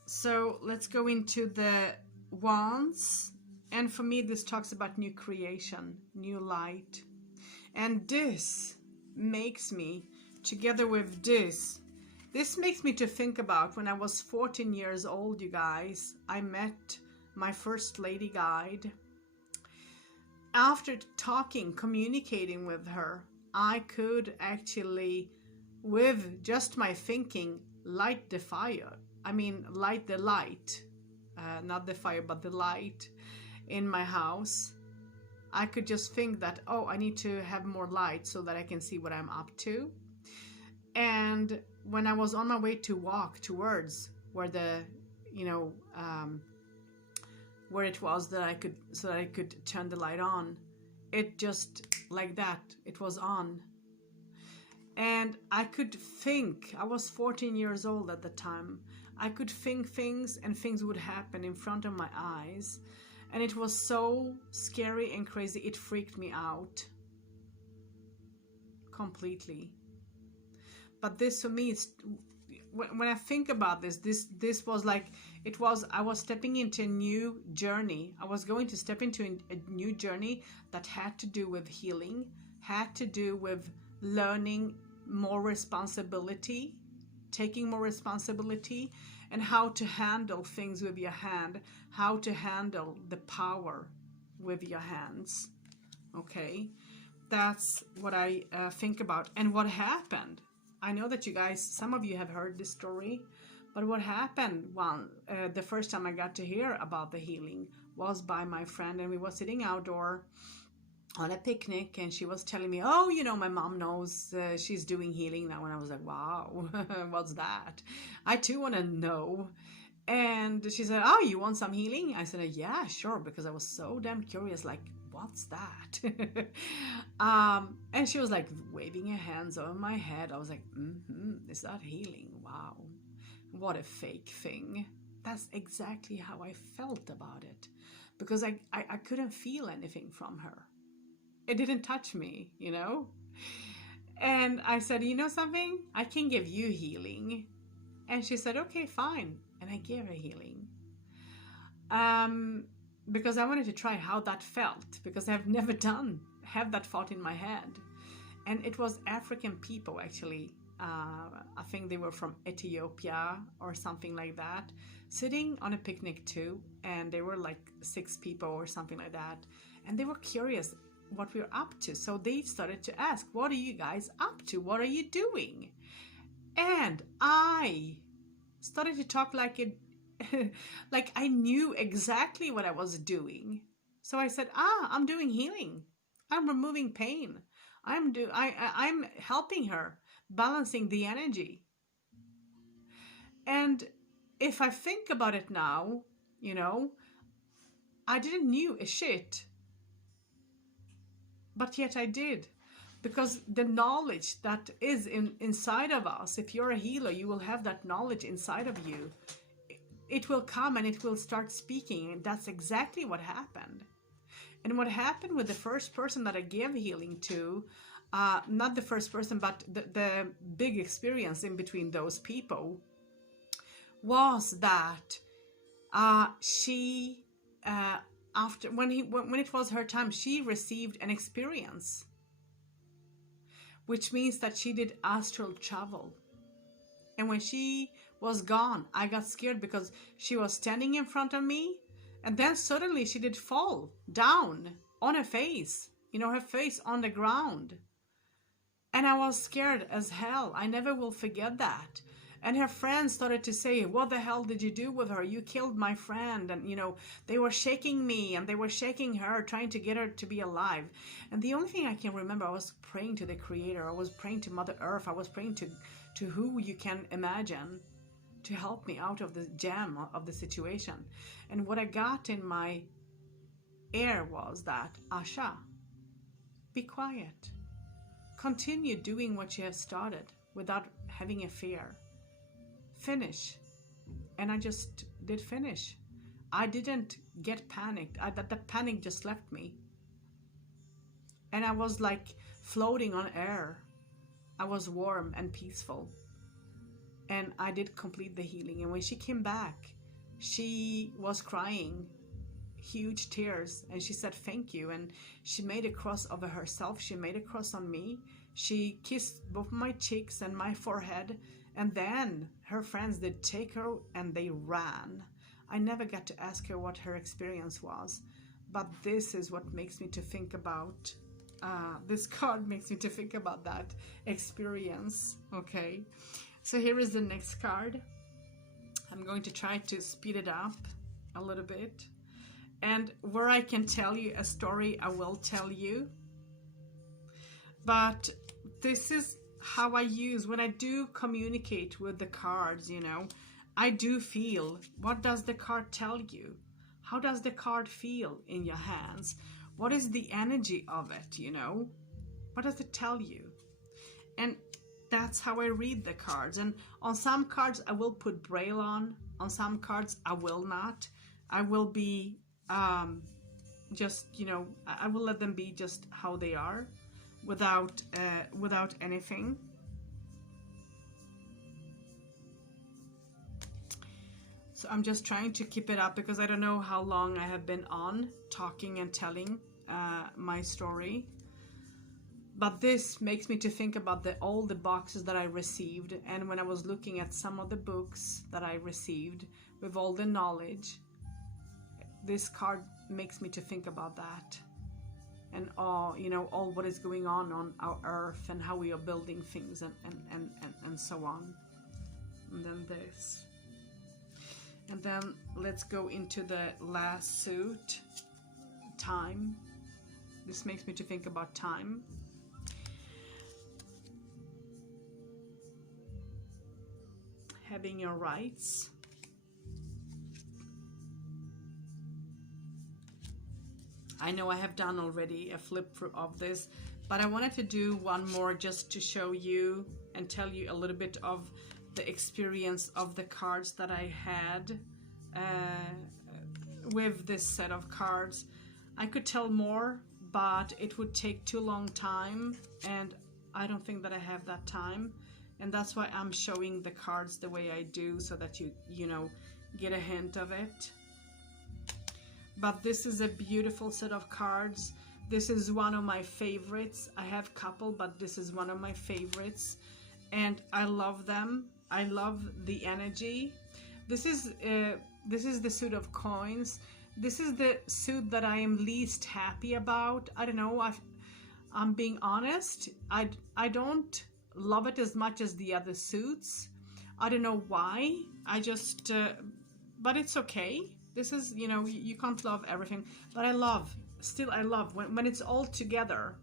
So let's go into the wands. And for me, this talks about new creation, new light. And this makes me, together with this makes me to think about when I was 14 years old, you guys. I met my first lady guide. After talking, communicating with her, I could actually, with just my thinking, light the fire. I mean, light the light, not the fire, but the light in my house. I could just think that, oh, I need to have more light so that I can see what I'm up to. And when I was on my way to walk towards where the, where it was that I could turn the light on, it just like that, it was on. And I could think, I was 14 years old at the time. I could think things and things would happen in front of my eyes. And it was so scary and crazy, it freaked me out completely. But this for me, when I think about this was like, I was stepping into a new journey. I was going to step into a new journey that had to do with healing, had to do with learning more responsibility, taking more responsibility, and how to handle things with your hand, how to handle the power with your hands. Okay, that's what I think about. And what happened, I know that you guys, some of you have heard this story, but what happened the first time I got to hear about the healing was by my friend, and we were sitting outdoor on a picnic, and she was telling me, oh, my mom knows she's doing healing now. And I was like, wow, what's that? I too want to know. And she said, oh, you want some healing? I said, yeah, sure, because I was so damn curious, like, what's that? And she was like waving her hands over my head. I was like, is that healing? Wow, what a fake thing. That's exactly how I felt about it, because I couldn't feel anything from her. It didn't touch me, And I said, you know something? I can give you healing. And she said, okay, fine. And I gave her healing. Because I wanted to try how that felt, because I've never have that thought in my head. And it was African people, actually. I think they were from Ethiopia or something like that, sitting on a picnic too. And they were like 6 people or something like that. And they were curious what we're up to. So they started to ask, what are you guys up to? What are you doing? And I started to talk like it, like I knew exactly what I was doing. So I said, I'm doing healing. I'm removing pain. I'm helping her, balancing the energy. And if I think about it now, I didn't knew a shit. But yet I did, because the knowledge that is inside of us, if you're a healer, you will have that knowledge inside of you. It will come and it will start speaking. And that's exactly what happened. And what happened with the first person that I gave healing to, not the first person, but the big experience in between those people, was that she, after when it was her time, she received an experience which means that she did astral travel. And when she was gone, I got scared because she was standing in front of me, and then suddenly she did fall down on her face, her face on the ground. And I was scared as hell. I never will forget that. And her friends started to say, what the hell did you do with her? You killed my friend. And, they were shaking me and they were shaking her, trying to get her to be alive. And the only thing I can remember, I was praying to the Creator. I was praying to Mother Earth. I was praying to who you can imagine to help me out of the jam of the situation. And what I got in my ear was that, Asha, be quiet. Continue doing what you have started without having a fear. Finish. And I just did finish. I didn't get panicked. That panic just left me. And I was like floating on air. I was warm and peaceful. And I did complete the healing. And when she came back, she was crying huge tears, and she said thank you, and she made a cross over herself. She made a cross on me. She kissed both my cheeks and my forehead, and then her friends did take her and they ran. I never got to ask her what her experience was, but this is what makes me to think about this card makes me to think about that experience. Okay, so here is the next card. I'm going to try to speed it up a little bit. And where I can tell you a story, I will tell you. But this is how I use, when I do communicate with the cards, I do feel, what does the card tell you? How does the card feel in your hands? What is the energy of it, What does it tell you? And that's how I read the cards. And on some cards, I will put Braille on some cards, I will not. I will be just, I will let them be just how they are, without anything. So I'm just trying to keep it up because I don't know how long I have been on talking and telling my story. But this makes me to think about all the boxes that I received, and when I was looking at some of the books that I received with all the knowledge, this card makes me to think about that, and all what is going on our earth, and how we are building things, and so on. And then this, and then let's go into the last suit, time. This makes me to think about time. Having your rights. I know I have done already a flip through of this, but I wanted to do one more just to show you and tell you a little bit of the experience of the cards that I had with this set of cards. I could tell more, but it would take too long time, and I don't think that I have that time. And that's why I'm showing the cards the way I do, so that you get a hint of it. But this is a beautiful set of cards. This is one of my favorites. I have a couple, but this is one of my favorites. And I love them. I love the energy. This is the suit of coins. This is the suit that I am least happy about. I don't know. I'm being honest. I don't love it as much as the other suits. I don't know why. I just but it's okay. This is, you can't love everything, but I love when it's all together,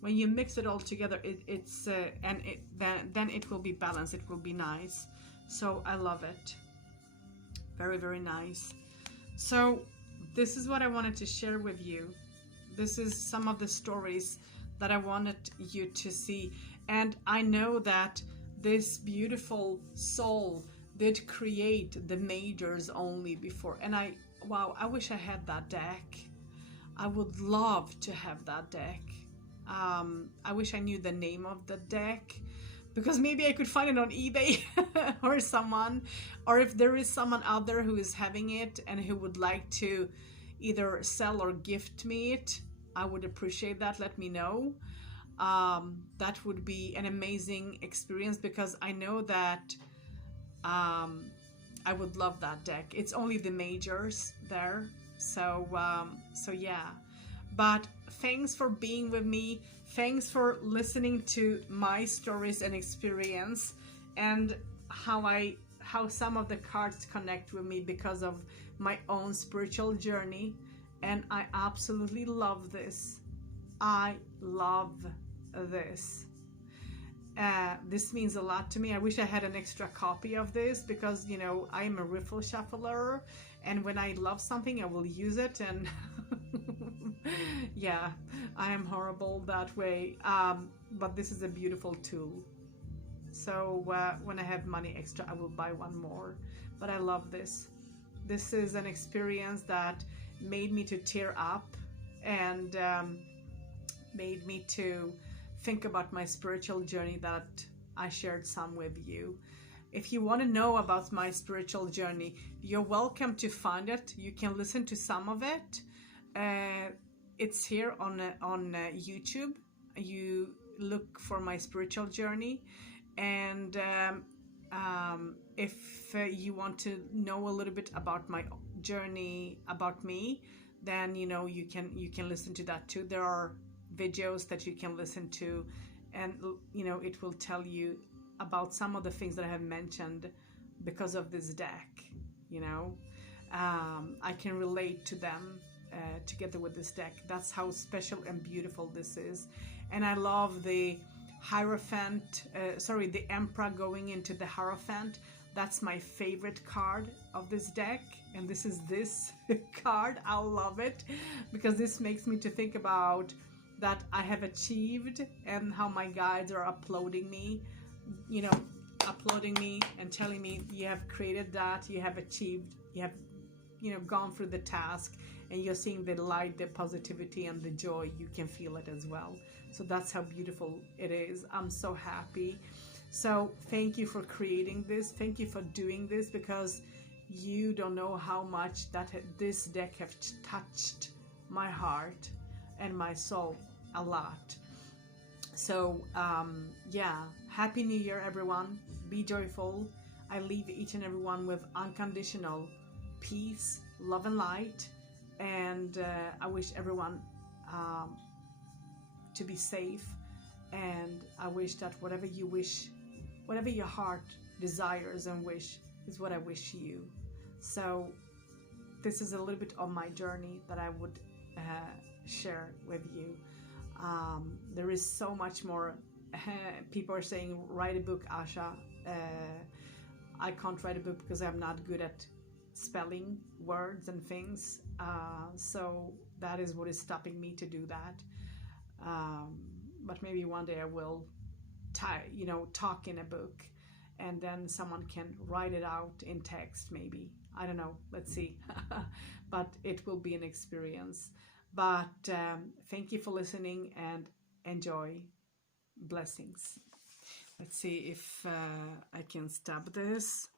when you mix it all together, then it will be balanced, it will be nice. So I love it. Very, very nice. So this is what I wanted to share with you. This is some of the stories that I wanted you to see. And I know that this beautiful soul did create the majors only before. And I wish I had that deck. I would love to have that deck. I wish I knew the name of the deck, because maybe I could find it on eBay or if there is someone out there who is having it and who would like to either sell or gift me it, I would appreciate that. Let me know. that would be an amazing experience, because I know that I would love that deck. It's only the majors there, so so yeah. But thanks for being with me. Thanks for listening to my stories and experience, and how some of the cards connect with me because of my own spiritual journey. And I absolutely love this. I love this. This means a lot to me. I wish I had an extra copy of this, because you know I am a riffle shuffler, and when I love something I will use it. And yeah, I am horrible that way, but this is a beautiful tool. So when I have money extra I will buy one more. But I love this. This is an experience that made me to tear up, and made me to think about my spiritual journey that I shared some with you. If you want to know about my spiritual journey, you're welcome to find it. You can listen to some of it. It's here on YouTube. You look for my spiritual journey, and if you want to know a little bit about my journey, about me, then you know you can listen to that too. There are videos that you can listen to, and you know it will tell you about some of the things that I have mentioned because of this deck. You know, I can relate to them together with this deck. That's how special and beautiful this is. And I love the Hierophant, the Emperor going into the Hierophant. That's my favorite card of this deck, and this is this card. I love it because this makes me to think about that I have achieved, and how my guides are uploading me, you know, uploading me and telling me you have created that, you have achieved, you have, you know, gone through the task, and you're seeing the light, the positivity, and the joy. You can feel it as well. So that's how beautiful it is. I'm so happy. So thank you for creating this. Thank you for doing this, because you don't know how much that this deck have touched my heart and my soul a lot. So yeah, Happy New Year everyone. Be joyful. I leave each and everyone with unconditional peace, love and light, and I wish everyone to be safe, and I wish that whatever you wish, whatever your heart desires and wish, is what I wish you. So this is a little bit of my journey that I would share with you. There is so much more. People are saying write a book, Asha. I can't write a book because I'm not good at spelling words and things, so that is what is stopping me to do that. But maybe one day I will talk in a book, and then someone can write it out in text, maybe. I don't know, let's see. But it will be an experience. But thank you for listening, and enjoy. Blessings. Let's see if I can stop this.